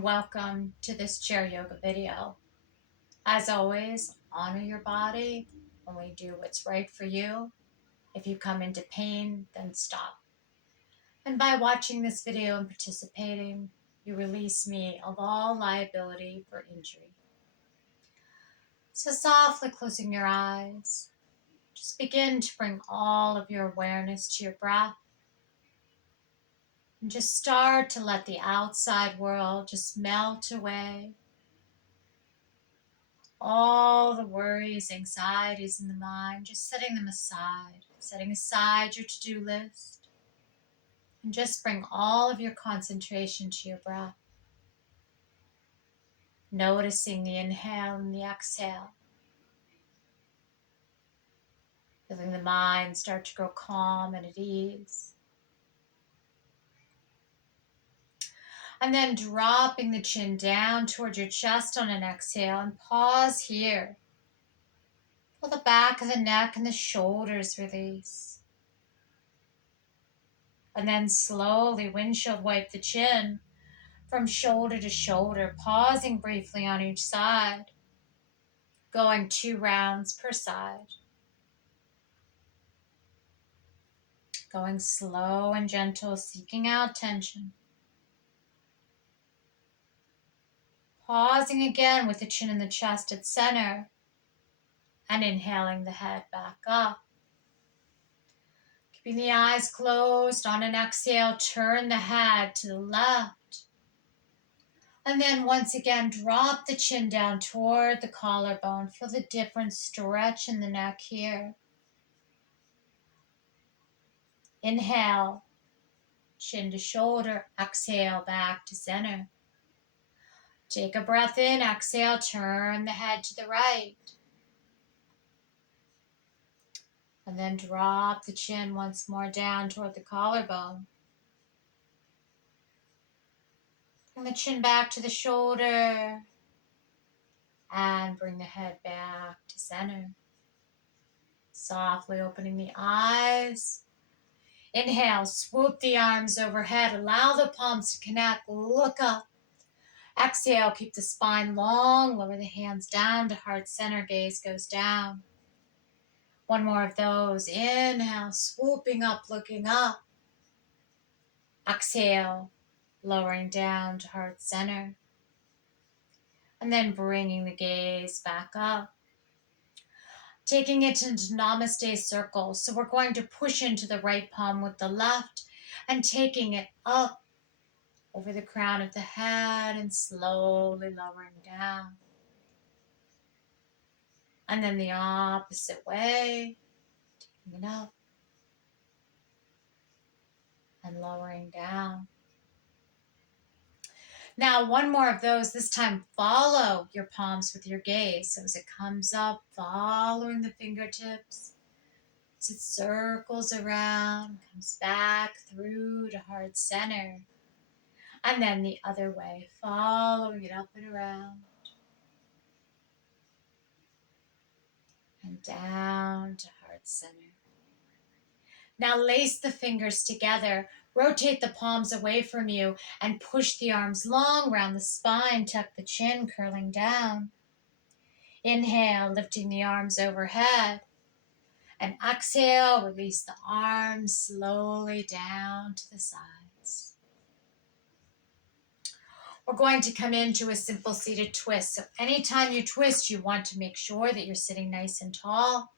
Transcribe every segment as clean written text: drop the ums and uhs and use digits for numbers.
and welcome to this chair yoga video. As always, honor your body, only do what's right for you. If you come into pain, then stop. And by watching this video and participating, you release me of all liability for injury. So softly closing your eyes, just begin to bring all of your awareness to your breath. And just start to let the outside world just melt away. All the worries, anxieties in the mind, just setting them aside, setting aside your to-do list, and just bring all of your concentration to your breath. Noticing the inhale and the exhale. Feeling the mind start to grow calm and at ease. And then dropping the chin down toward your chest on an exhale and pause here. Pull the back of the neck and the shoulders release. And then slowly windshield wipe the chin from shoulder to shoulder, pausing briefly on each side, going 2 rounds per side. Going slow and gentle, seeking out tension. Pausing again with the chin in the chest at center, and inhaling the head back up. Keeping the eyes closed on an exhale, turn the head to the left. And then once again, drop the chin down toward the collarbone. Feel the different stretch in the neck here. Inhale, chin to shoulder, exhale back to center. Take a breath in, exhale, turn the head to the right. And then drop the chin once more down toward the collarbone. Bring the chin back to the shoulder. And bring the head back to center. Softly opening the eyes. Inhale, swoop the arms overhead. Allow the palms to connect. Look up. Exhale, keep the spine long. Lower the hands down to heart center. Gaze goes down. One more of those. Inhale, swooping up, looking up. Exhale, lowering down to heart center. And then bringing the gaze back up. Taking it into Namaste circle. So we're going to push into the right palm with the left and taking it up over the crown of the head and slowly lowering down. And then the opposite way, taking it up and lowering down. Now, one more of those. This time, follow your palms with your gaze. So as it comes up, following the fingertips, as it circles around, comes back through to heart center. And then the other way, following it up and around. And down to heart center. Now lace the fingers together, rotate the palms away from you, and push the arms long around the spine, tuck the chin, curling down. Inhale, lifting the arms overhead. And exhale, release the arms slowly down to the sides. We're going to come into a simple seated twist. So anytime you twist, you want to make sure that you're sitting nice and tall.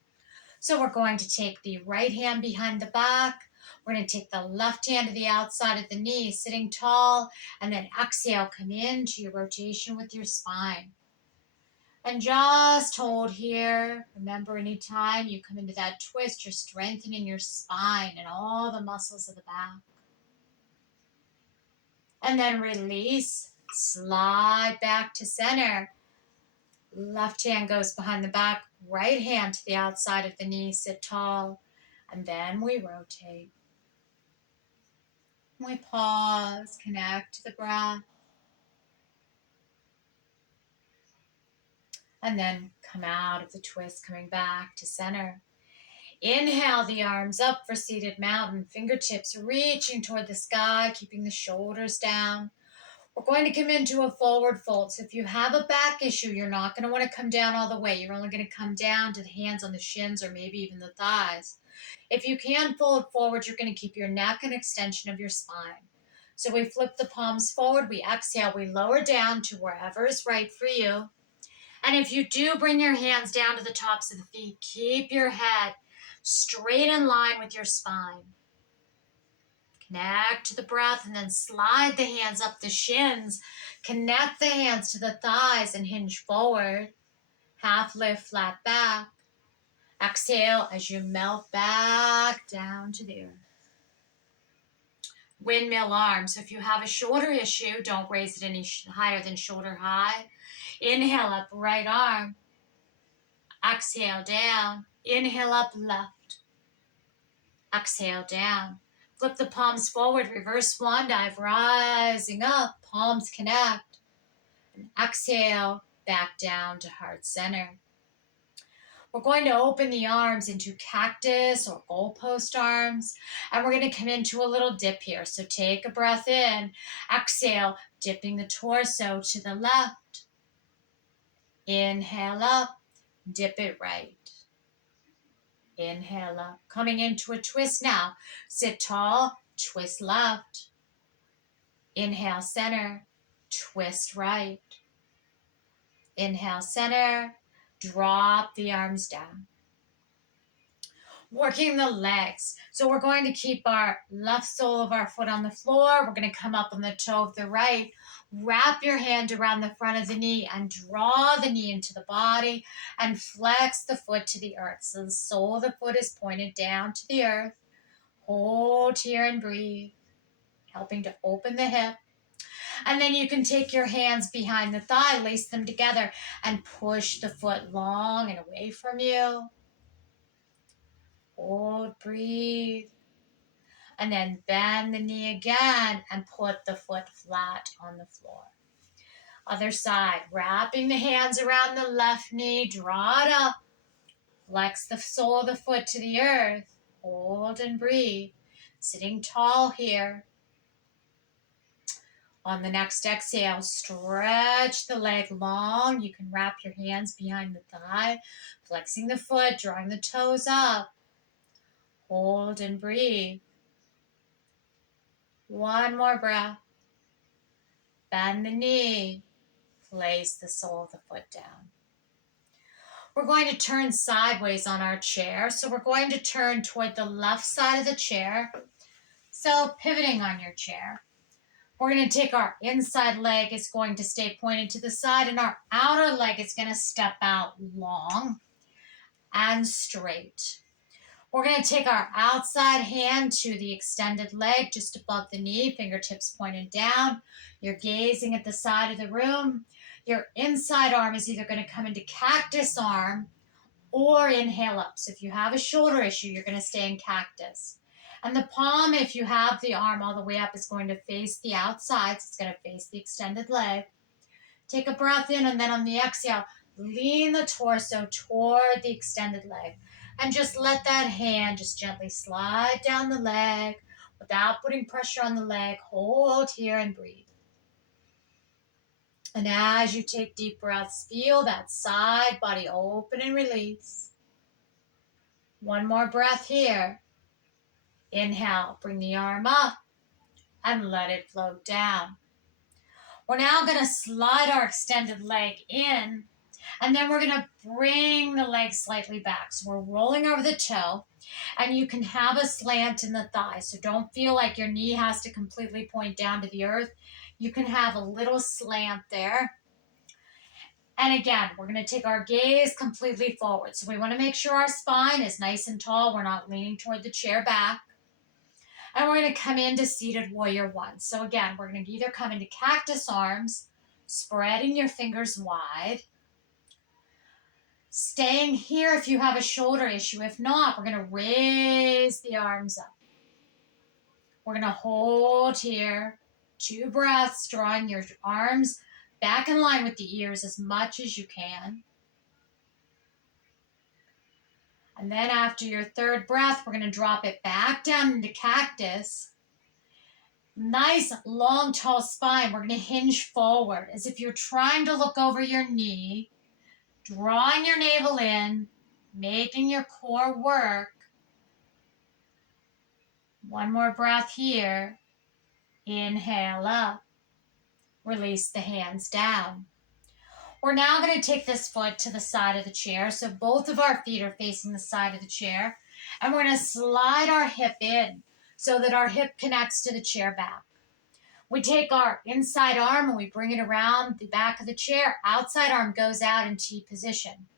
So we're going to take the right hand behind the back. We're going to take the left hand to the outside of the knee, sitting tall, and then exhale, come into your rotation with your spine. And just hold here. Remember, anytime you come into that twist, you're strengthening your spine and all the muscles of the back. And then release, slide back to center. Left hand goes behind the back, right hand to the outside of the knee, sit tall, and then we rotate. We pause, connect to the breath, and then come out of the twist, coming back to center. Inhale the arms up for seated mountain, fingertips reaching toward the sky, keeping the shoulders down. We're going to come into a forward fold. So if you have a back issue, you're not going to want to come down all the way. You're only going to come down to the hands on the shins or maybe even the thighs. If you can fold forward, you're going to keep your neck an extension of your spine. So we flip the palms forward, we exhale, we lower down to wherever is right for you. And if you do bring your hands down to the tops of the feet, keep your head straight in line with your spine. Connect to the breath and then slide the hands up the shins. Connect the hands to the thighs and hinge forward. Half lift, flat back. Exhale as you melt back down to the earth. Windmill arms. So if you have a shoulder issue, don't raise it any higher than shoulder high. Inhale up, right arm. Exhale down. Inhale up, left. Exhale down. Flip the palms forward, reverse swan dive, rising up, palms connect. And exhale, back down to heart center. We're going to open the arms into cactus or goalpost arms, and we're going to come into a little dip here. So take a breath in, exhale, dipping the torso to the left. Inhale up, dip it right. Inhale up, coming into a twist now. Sit tall, twist left. Inhale center, twist right. Inhale center, drop the arms down. Working the legs. So we're going to keep our left sole of our foot on the floor. We're going to come up on the toe of the right. Wrap your hand around the front of the knee and draw the knee into the body and flex the foot to the earth. So the sole of the foot is pointed down to the earth. Hold here and breathe, helping to open the hip. And then you can take your hands behind the thigh, lace them together, and push the foot long and away from you. Hold, breathe. And then bend the knee again and put the foot flat on the floor. Other side, wrapping the hands around the left knee, draw it up. Flex the sole of the foot to the earth. Hold and breathe. Sitting tall here. On the next exhale, stretch the leg long. You can wrap your hands behind the thigh, flexing the foot, drawing the toes up. Hold and breathe. One more breath. Bend the knee. Place the sole of the foot down. We're going to turn sideways on our chair. So we're going to turn toward the left side of the chair. So pivoting on your chair. We're going to take our inside leg is going to stay pointed to the side, and our outer leg is going to step out long and straight. We're going to take our outside hand to the extended leg just above the knee, fingertips pointed down. You're gazing at the side of the room. Your inside arm is either going to come into cactus arm or inhale up. So if you have a shoulder issue, you're going to stay in cactus. And the palm, if you have the arm all the way up, is going to face the outsides. It's going to face the extended leg. Take a breath in, and then on the exhale, lean the torso toward the extended leg. And just let that hand just gently slide down the leg without putting pressure on the leg. Hold here and breathe. And as you take deep breaths, feel that side body open and release. One more breath here. Inhale, bring the arm up and let it float down. We're now going to slide our extended leg in, and then we're going to bring the leg slightly back. So we're rolling over the toe, and you can have a slant in the thigh. So don't feel like your knee has to completely point down to the earth. You can have a little slant there. And again, we're going to take our gaze completely forward. So we want to make sure our spine is nice and tall. We're not leaning toward the chair back. And we're going to come into seated warrior one. So again, we're going to either come into cactus arms, spreading your fingers wide. Staying here if you have a shoulder issue. If not, we're going to raise the arms up. We're going to hold here. 2 breaths, drawing your arms back in line with the ears as much as you can. And then after your 3rd breath, we're going to drop it back down into cactus. Nice, long, tall spine. We're going to hinge forward as if you're trying to look over your knee, drawing your navel in, making your core work. One more breath here. Inhale up. Release the hands down. We're now going to take this foot to the side of the chair. So both of our feet are facing the side of the chair. And we're going to slide our hip in so that our hip connects to the chair back. We take our inside arm and we bring it around the back of the chair. Outside arm goes out in T position.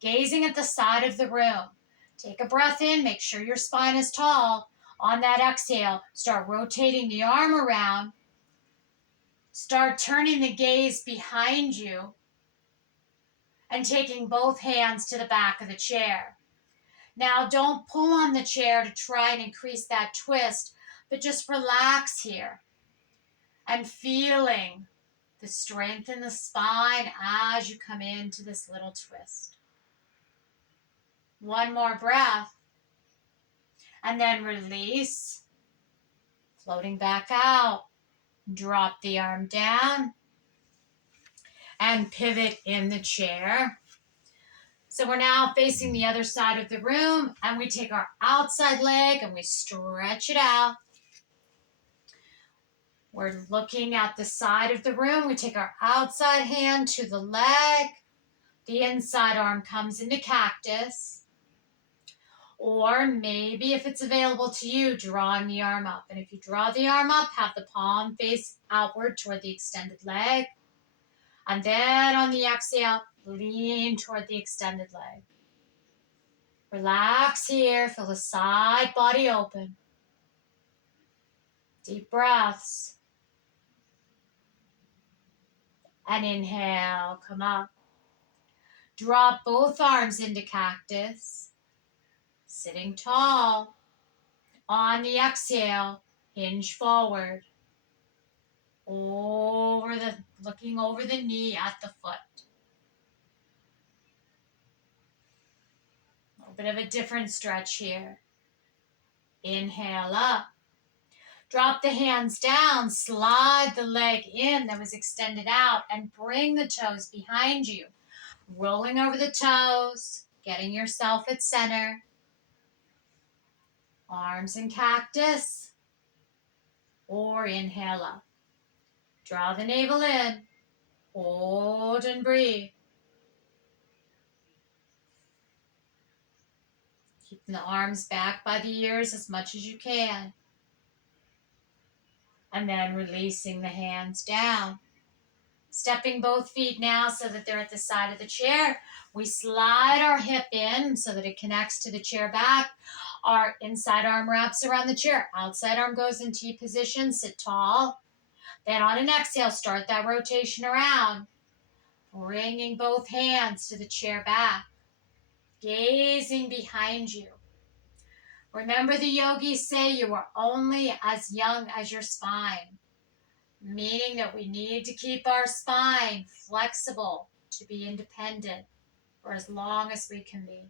Gazing at the side of the room. Take a breath in. Make sure your spine is tall. On that exhale, start rotating the arm around. Start turning the gaze behind you and taking both hands to the back of the chair. Now, don't pull on the chair to try and increase that twist, but just relax here and feeling the strength in the spine as you come into this little twist. One more breath. And then release. Floating back out. Drop the arm down. And pivot in the chair. So we're now facing the other side of the room. And we take our outside leg and we stretch it out. We're looking at the side of the room. We take our outside hand to the leg. The inside arm comes into cactus. Or maybe if it's available to you, drawing the arm up. And if you draw the arm up, have the palm face outward toward the extended leg. And then on the exhale, lean toward the extended leg. Relax here, feel the side body open. Deep breaths. And inhale, come up. Drop both arms into cactus. Sitting tall. On the exhale, hinge forward. Looking over the knee at the foot. A little bit of a different stretch here. Inhale up. Drop the hands down. Slide the leg in that was extended out and bring the toes behind you. Rolling over the toes. Getting yourself at center. Arms in cactus. Or inhale up. Draw the navel in. Hold and breathe. Keeping the arms back by the ears as much as you can. And then releasing the hands down. Stepping both feet now so that they're at the side of the chair. We slide our hip in so that it connects to the chair back. Our inside arm wraps around the chair. Outside arm goes in T position. Sit tall. Then on an exhale, start that rotation around. Bringing both hands to the chair back. Gazing behind you. Remember the yogis say you are only as young as your spine, meaning that we need to keep our spine flexible to be independent for as long as we can be.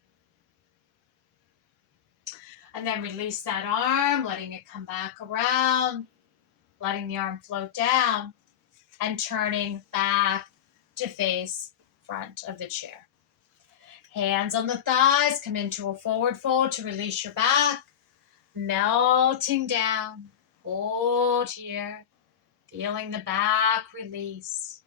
And then release that arm, letting it come back around, letting the arm float down, and turning back to face front of the chair. Hands on the thighs, come into a forward fold to release your back. Melting down. Hold here. Feeling the back release.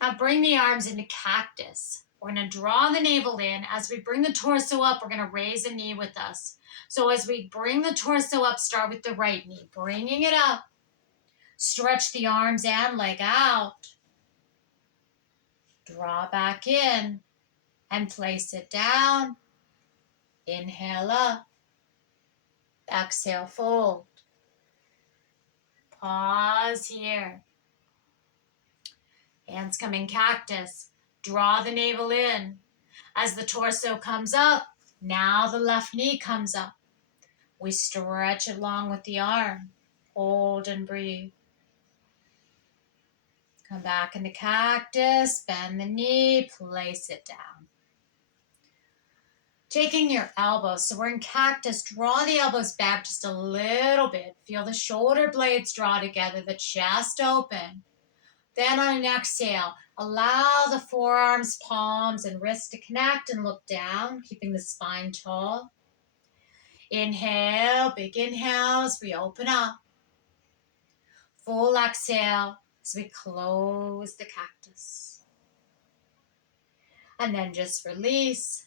Now bring the arms into cactus. We're going to draw the navel in. As we bring the torso up, we're going to raise a knee with us. So as we bring the torso up, start with the right knee. Bringing it up. Stretch the arms and leg out. Draw back in and place it down. Inhale up. Exhale, fold. Pause here. Hands come in cactus. Draw the navel in. As the torso comes up, now the left knee comes up. We stretch it along with the arm. Hold and breathe. Come back into cactus. Bend the knee. Place it down. Taking your elbows, so we're in cactus, draw the elbows back just a little bit. Feel the shoulder blades draw together, the chest open. Then on an exhale, allow the forearms, palms, and wrists to connect and look down, keeping the spine tall. Inhale, big inhale as we open up. Full exhale as we close the cactus. And then just release.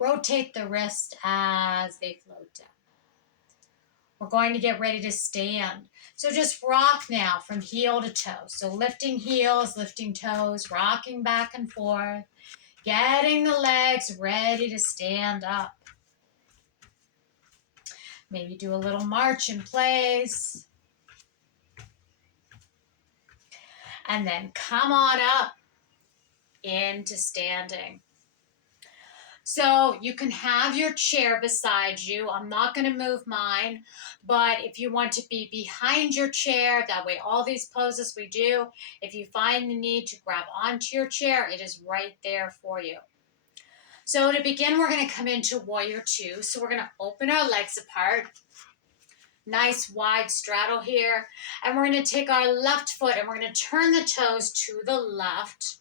Rotate the wrist as they float down. We're going to get ready to stand. So just rock now from heel to toe. So lifting heels, lifting toes, rocking back and forth, getting the legs ready to stand up. Maybe do a little march in place. And then come on up into standing. So you can have your chair beside you. I'm not going to move mine, but if you want to be behind your chair, that way all these poses we do, if you find the need to grab onto your chair, it is right there for you. So to begin, we're going to come into Warrior Two. So we're going to open our legs apart. Nice wide straddle here. And we're going to take our left foot and we're going to turn the toes to the left.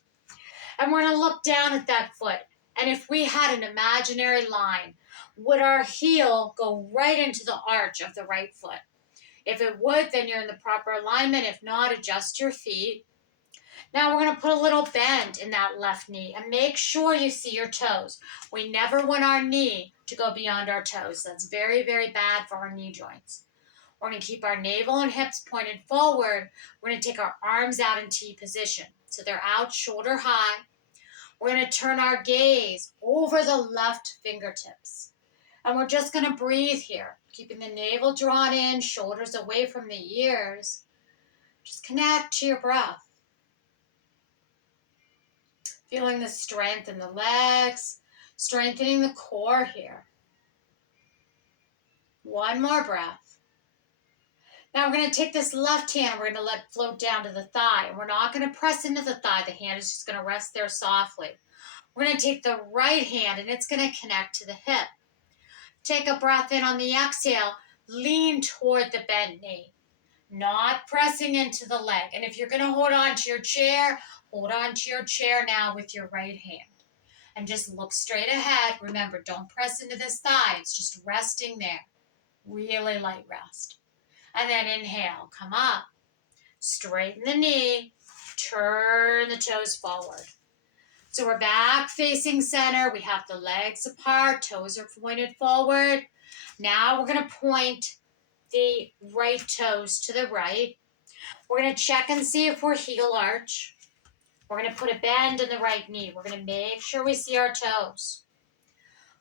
And we're going to look down at that foot. And if we had an imaginary line, would our heel go right into the arch of the right foot? If it would, then you're in the proper alignment. If not, adjust your feet. Now we're going to put a little bend in that left knee and make sure you see your toes. We never want our knee to go beyond our toes. That's very, very bad for our knee joints. We're going to keep our navel and hips pointed forward. We're going to take our arms out in T position. So they're out shoulder high. We're going to turn our gaze over the left fingertips. And we're just going to breathe here, keeping the navel drawn in, shoulders away from the ears. Just connect to your breath. Feeling the strength in the legs, strengthening the core here. One more breath. Now we're going to take this left hand, we're going to let it float down to the thigh. And we're not going to press into the thigh. The hand is just going to rest there softly. We're going to take the right hand and it's going to connect to the hip. Take a breath in on the exhale. Lean toward the bent knee. Not pressing into the leg. And if you're going to hold on to your chair, hold on to your chair now with your right hand. And just look straight ahead. Remember, don't press into this thigh. It's just resting there. Really light rest. And then inhale, come up. Straighten the knee. Turn the toes forward. So we're back facing center. We have the legs apart. Toes are pointed forward. Now we're going to point the right toes to the right. We're going to check and see if we're heel arch. We're going to put a bend in the right knee. We're going to make sure we see our toes.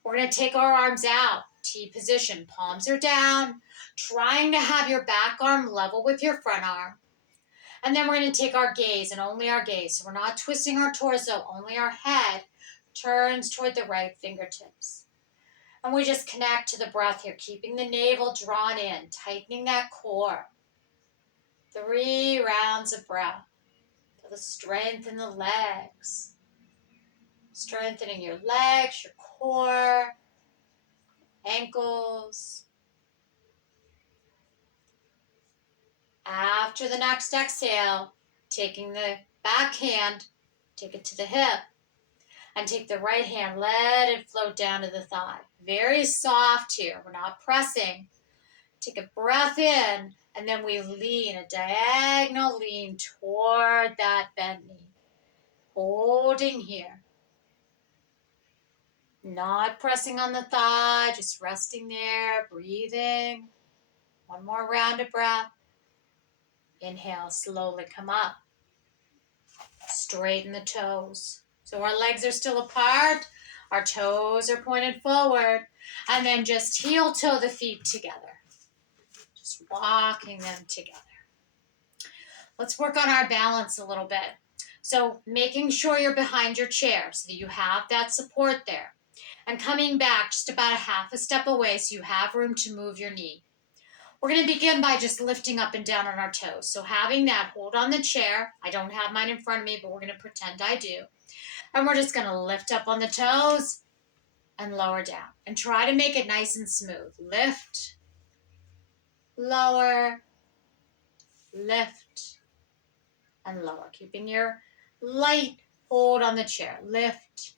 We're going to take our arms out. T position. Palms are down. Trying to have your back arm level with your front arm. And then we're going to take our gaze and only our gaze. So we're not twisting our torso, only our head turns toward the right fingertips. And we just connect to the breath here, keeping the navel drawn in, tightening that core. 3 rounds of breath. Feel the strength in the legs. Strengthening your legs, your core, ankles. After the next exhale, taking the back hand, take it to the hip, and take the right hand, let it float down to the thigh. Very soft here, we're not pressing. Take a breath in, and then we lean, a diagonal lean toward that bent knee. Holding here. Not pressing on the thigh, just resting there, breathing. One more round of breath. Inhale, slowly come up. Straighten the toes. So our legs are still apart. Our toes are pointed forward. And then just heel toe the feet together. Just walking them together. Let's work on our balance a little bit. So making sure you're behind your chair so that you have that support there. And coming back just about a half a step away so you have room to move your knee. We're going to begin by just lifting up and down on our toes. So having that, hold on the chair. I don't have mine in front of me, but we're going to pretend I do. And we're just going to lift up on the toes and lower down. And try to make it nice and smooth. Lift, lower, lift, and lower. Keeping your light hold on the chair. Lift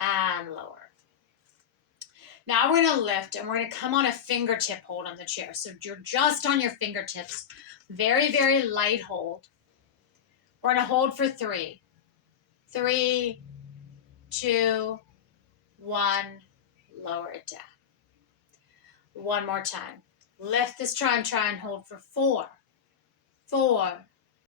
and lower. Now we're going to lift and we're going to come on a fingertip hold on the chair. So you're just on your fingertips. Very, very light hold. We're going to hold for 3. 3, 2, 1. Lower it down. One more time. Lift this time. Try and hold for 4. 4,